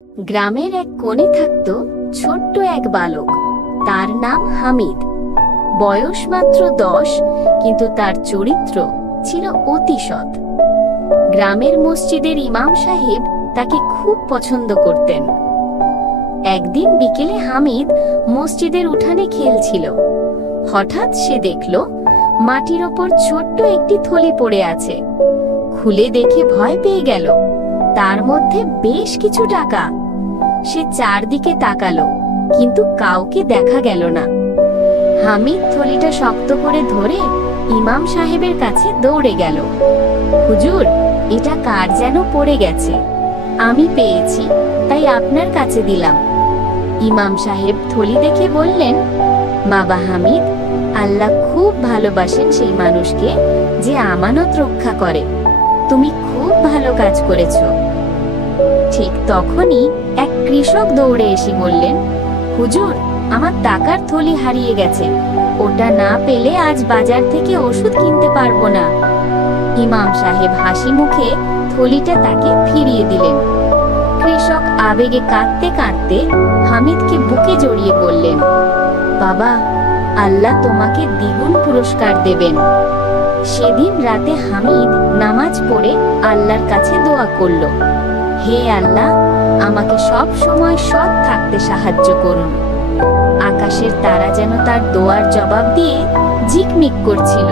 গ্রামের এক কোণে থাকত ছোট্ট এক বালক। তার নাম হামিদ। বয়স মাত্র 10, কিন্তু তার চরিত্র ছিল অতি সৎ। গ্রামের মসজিদের ইমাম সাহেব তাকে খুব পছন্দ করতেন। একদিন বিকেলে হামিদ মসজিদের উঠানে খেলছিল। হঠাৎ সে দেখল মাটির ওপর ছোট্ট একটি থলি পড়ে আছে। খুলে দেখে ভয় পেয়ে গেল। তার মধ্যে বেশ কিছু টাকা। সে চারদিকে তাকালো, কিন্তু কাউকে দেখা গেল না। হামিদ থলিটা শক্ত করে ধরে ইমাম সাহেবের কাছে দৌড়ে গেল। হুজুর, এটা কার যেন পড়ে গেছে, আমি পেয়েছি, তাই আপনার কাছে দিলাম। ইমাম সাহেব থলি দেখে বললেন, বাবা হামিদ, আল্লাহ খুব ভালোবাসেন সেই মানুষকে যে আমানত রক্ষা করে। তুমি খুব ভালো কাজ করেছো। ঠিক তখনই এক কৃষক দৌড়ে এসে বললেন, হুজুর, আমার টাকার থলি হারিয়ে গেছে, ওটা না পেলে আজ বাজার থেকে ওষুধ কিনতে পারবো না। ইমাম সাহেব হাসি মুখে থলিটা তাকে ফিরিয়ে দিলেন। কৃষক আবেগে কাঁদতে কাঁদতে হামিদকে বুকে জড়িয়ে বললেন, বাবা, আল্লাহ তোমাকে দ্বিগুণ পুরস্কার দেবেন। সেদিন রাতে হামিদ নামাজ পড়ে আল্লাহর কাছে দোয়া করল, হে আল্লাহ, আমাকে সব সময় সৎ থাকতে সাহায্য করুন। আকাশের তারা যেন তার দোয়ার জবাব দিয়ে ঝিকমিক করছিল।